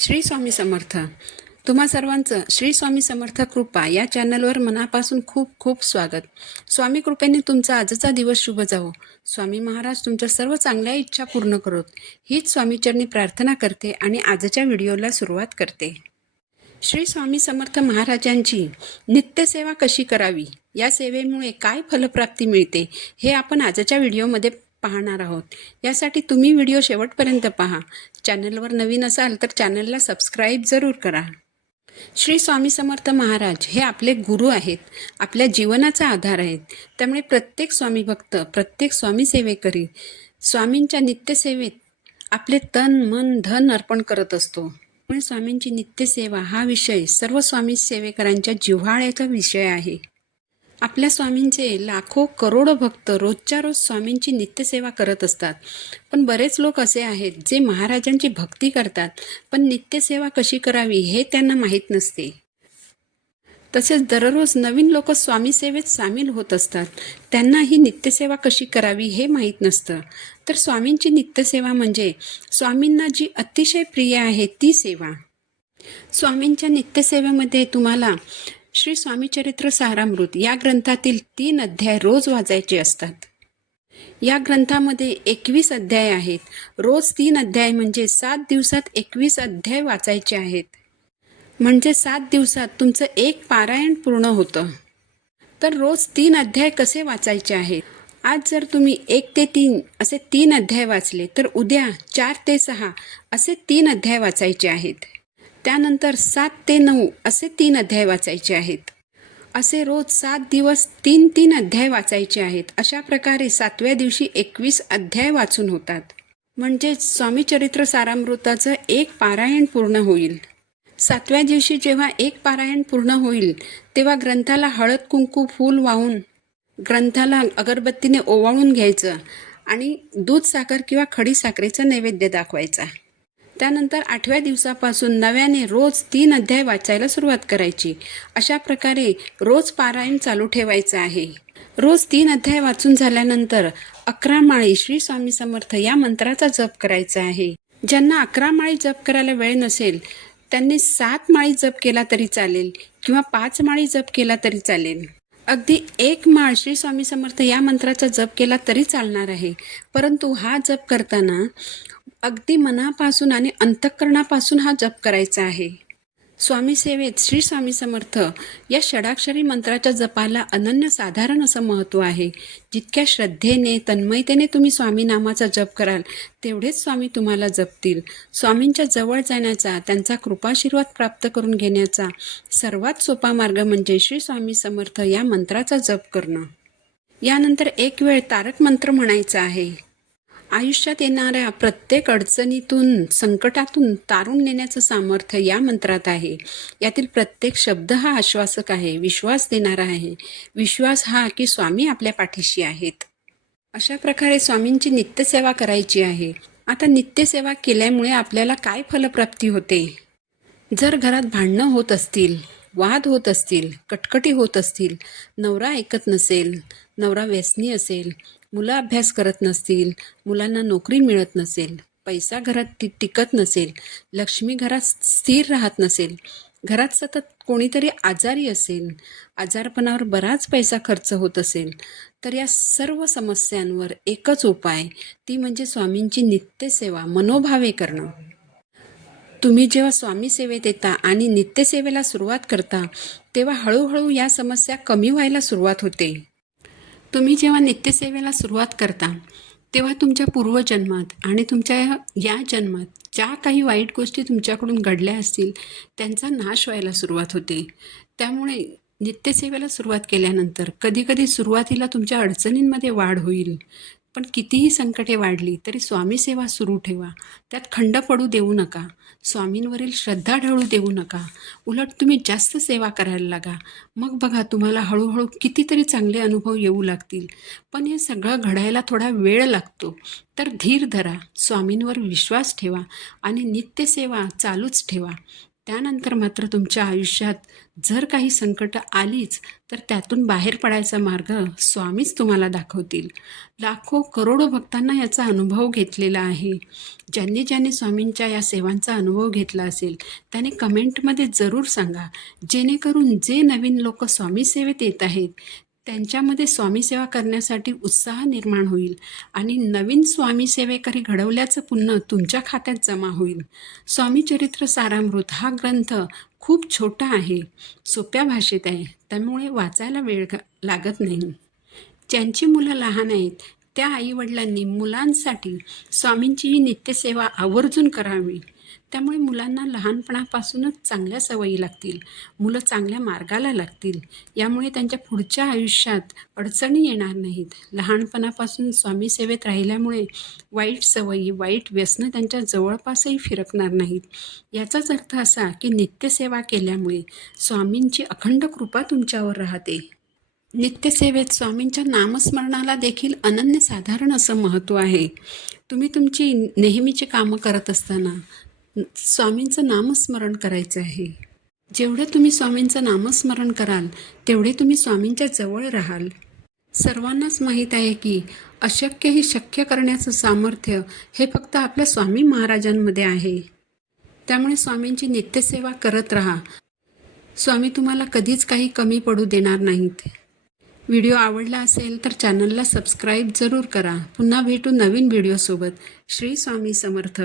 श्री स्वामी समर्थ. तुम्हा सर्वांचं श्री स्वामी समर्थ कृपा या चॅनलवर मनापासून खूप खूप स्वागत. स्वामी कृपेने तुमचा आजचा दिवस शुभ जावो. स्वामी महाराज तुमच्या सर्व चांगल्या इच्छा पूर्ण करोत, हीच स्वामीचरणी प्रार्थना करते आणि आजच्या व्हिडिओला सुरुवात करते. श्री स्वामी समर्थ महाराजांची नित्यसेवा कशी करावी, या सेवेमुळे काय फलप्राप्ती मिळते, हे आपण आजच्या व्हिडिओमध्ये पाहणार आहोत. यासाठी तुम्ही व्हिडिओ शेवटपर्यंत पहा. चॅनलवर नवीन असाल तर चॅनलला सबस्क्राईब जरूर करा. श्री स्वामी समर्थ महाराज हे आपले गुरु आहेत, आपल्या जीवनाचा आधार आहेत. त्यामुळे प्रत्येक स्वामी भक्त, प्रत्येक स्वामी सेवेकरी स्वामींच्या नित्यसेवेत आपले तन मन धन अर्पण करत असतो. त्यामुळे स्वामींची नित्यसेवा हा विषय सर्व स्वामी सेवेकरांच्या जिव्हाळ्याचा विषय आहे. आपल्या स्वामींचे लाखो करोडो भक्त रोजच्या रोज स्वामींची नित्यसेवा करत असतात. पण बरेच लोक असे आहेत जे महाराजांची भक्ती करतात, पण नित्यसेवा कशी करावी हे त्यांना माहीत नसते. तसेच दररोज नवीन लोक स्वामी सेवेत सामील होत असतात, त्यांना ही नित्यसेवा कशी करावी हे माहीत नसतं. तर स्वामींची नित्यसेवा म्हणजे स्वामींना जी अतिशय प्रिय आहे ती सेवा. स्वामींच्या नित्यसेवेमध्ये तुम्हाला श्री स्वामी चरित्र सारामृत या ग्रंथातील 3 अध्याय रोज वाचायचे असतात. या ग्रंथामध्ये 21 अध्याय आहेत. रोज 3 अध्याय म्हणजे 7 दिवसात 21 अध्याय वाचायचे आहेत. म्हणजे 7 दिवसात तुमचं एक पारायण पूर्ण होतं. तर रोज 3 अध्याय कसे वाचायचे आहेत? आज जर तुम्ही 1 ते 3 असे 3 अध्याय वाचले तर उद्या 4 ते 6 असे 3 अध्याय वाचायचे आहेत. त्यानंतर 7 ते 9 असे 3 अध्याय वाचायचे आहेत. असे रोज 7 दिवस 3 अध्याय वाचायचे आहेत. अशा प्रकारे 7व्या दिवशी 21 अध्याय वाचून होतात. म्हणजे स्वामी चरित्र सारामृताचं एक पारायण पूर्ण होईल. 7व्या दिवशी जेव्हा एक पारायण पूर्ण होईल तेव्हा ग्रंथाला हळद कुंकू फूल वाहून ग्रंथाला अगरबत्तीने ओवाळून घ्यायचं आणि दूध साखर किंवा खडी साखरेचा नैवेद्य दाखवायचा. त्यानंतर 8व्या दिवसापासून नव्याने रोज 3 अध्याय वाचायला सुरुवात करायची. अशा प्रकारे रोज पारायण चालू ठेवायचं आहे. रोज 3 अध्याय वाचून झाल्यानंतर 11 माळी श्री स्वामी समर्थ या मंत्राचा जप करायचा आहे. ज्यांना 11 माळी जप करायला वेळ नसेल त्यांनी 7 माळी जप केला तरी चालेल किंवा 5 माळी जप केला तरी चालेल. अगदी 1 माळ श्री स्वामी समर्थ या मंत्राचा जप केला तरी चालणार आहे. परंतु हा जप करताना अगदी मनापासून आणि अंतःकरणापासून हा जप करायचा आहे. स्वामी सेवेत श्री स्वामी समर्थ या षडाक्षरी मंत्राच्या जपाला अनन्यसाधारण असं महत्त्व आहे. जितक्या श्रद्धेने तन्मयतेने तुम्ही स्वामी नामाचा जप कराल तेवढेच स्वामी तुम्हाला जपतील. स्वामींच्या जवळ जाण्याचा, त्यांचा कृपाशीर्वाद प्राप्त करून घेण्याचा सर्वात सोपा मार्ग म्हणजे श्री स्वामी समर्थ या मंत्राचा जप करणं. यानंतर एक वेळ तारक मंत्र म्हणायचा आहे. आयुष्यात येणाऱ्या प्रत्येक अडचणीतून, संकटातून तारून नेण्याचं सामर्थ्य या मंत्रात आहे. यातील प्रत्येक शब्द हा आश्वासक आहे, विश्वास देणारा आहे. विश्वास हा की स्वामी आपल्या पाठीशी आहेत. अशा प्रकारे स्वामींची नित्यसेवा करायची आहे. आता नित्यसेवा केल्यामुळे आपल्याला काय फलप्राप्ती होते? जर घरात भांडणं होत असतील, वाद होत असतील, कटकटी होत असतील, नवरा ऐकत नसेल, नवरा व्यसनी असेल, मुलं अभ्यास करत नसतील, मुलांना नोकरी मिळत नसेल, पैसा घरात टिकत नसेल, लक्ष्मी घरात स्थिर राहत नसेल, घरात सतत कोणीतरी आजारी असेल, आजारपणावर बराच पैसा खर्च होत असेल, तर या सर्व समस्यांवर एकच उपाय, ती म्हणजे स्वामींची नित्यसेवा मनोभावे करणं. तुम्ही जेव्हा स्वामी सेवेत येता आणि नित्यसेवेला सुरुवात करता तेव्हा हळूहळू या समस्या कमी व्हायला सुरुवात होते. तुम्ही जेव्हा नित्यसेवेला सुरुवात करता तेव्हा तुमच्या पूर्वजन्मात आणि तुमच्या या जन्मात ज्या काही वाईट गोष्टी तुमच्याकडून घडल्या असतील त्यांचा नाश व्हायला सुरुवात होते. त्यामुळे नित्यसेवेला सुरुवात केल्यानंतर कधीकधी सुरुवातीला तुमच्या अडचणींमध्ये वाढ होईल. पण कितीही संकटे वाढली तरी स्वामी सेवा सुरू ठेवा. त्यात खंड पडू देऊ नका. स्वामींवरील श्रद्धा ढळू देऊ नका. उलट तुम्ही जास्त सेवा करायला लागा. मग बघा तुम्हाला हळूहळू कितीतरी चांगले अनुभव येऊ लागतील. पण हे सगळं घडायला थोडा वेळ लागतो. तर धीर धरा, स्वामींवर विश्वास ठेवा आणि नित्यसेवा चालूच ठेवा. त्यानंतर मात्र तुमच्या आयुष्यात जर काही संकट आलीच तर त्यातून बाहेर पडायचा मार्ग स्वामीच तुम्हाला दाखवतील. लाखो करोडो भक्तांना याचा अनुभव घेतलेला आहे. ज्यांनी ज्यांनी स्वामींच्या या सेवांचा अनुभव घेतला असेल त्याने कमेंटमध्ये जरूर सांगा, जेणेकरून जे नवीन लोक स्वामी सेवेत येत आहेत त्यांच्यामध्ये स्वामी सेवा करण्यासाठी उत्साह निर्माण होईल आणि नवीन स्वामी सेवेकरी घडवल्याचं पुण्य तुमच्या खात्यात जमा होईल. स्वामी चरित्र सारामृत हा ग्रंथ खूप छोटा आहे, सोप्या भाषेत आहे, त्यामुळे वाचायला वेळ लागत नाही. ज्यांची मुलं लहान आहेत त्या आईवडिलांनी मुलांसाठी स्वामींची ही नित्यसेवा आवर्जून करावी. त्यामुळे मुलांना लहानपणापासूनच चांगल्या सवयी लागतील, मुलं चांगल्या मार्गाला लागतील. यामुळे त्यांच्या पुढच्या आयुष्यात अडचणी येणार नाहीत. लहानपणापासून स्वामी सेवेत राहिल्यामुळे वाईट सवयी, वाईट व्यसनं त्यांच्या जवळपासही फिरकणार नाहीत. याचाच अर्थ असा की नित्यसेवा केल्यामुळे स्वामींची अखंड कृपा तुमच्यावर राहते. नित्यसेवेत स्वामींच्या नामस्मरणाला देखील अनन्यसाधारण असं महत्त्व आहे. तुम्ही तुमची नेहमीची कामं करत असताना स्वामींचं नामस्मरण करायचं आहे. जेवढे तुम्ही स्वामींचं नामस्मरण कराल तेवढे तुम्ही स्वामींच्या जवळ राहाल. सर्वांनाच माहीत आहे की अशक्यही शक्य करण्याचं सामर्थ्य हे फक्त आपल्या स्वामी महाराजांमध्ये आहे. त्यामुळे स्वामींची नित्यसेवा करत राहा. स्वामी तुम्हाला कधीच काही कमी पडू देणार नाहीत. व्हिडिओ आवडला असेल तर चॅनलला सबस्क्राईब जरूर करा. पुन्हा भेटू नवीन व्हिडिओसोबत. श्री स्वामी समर्थ.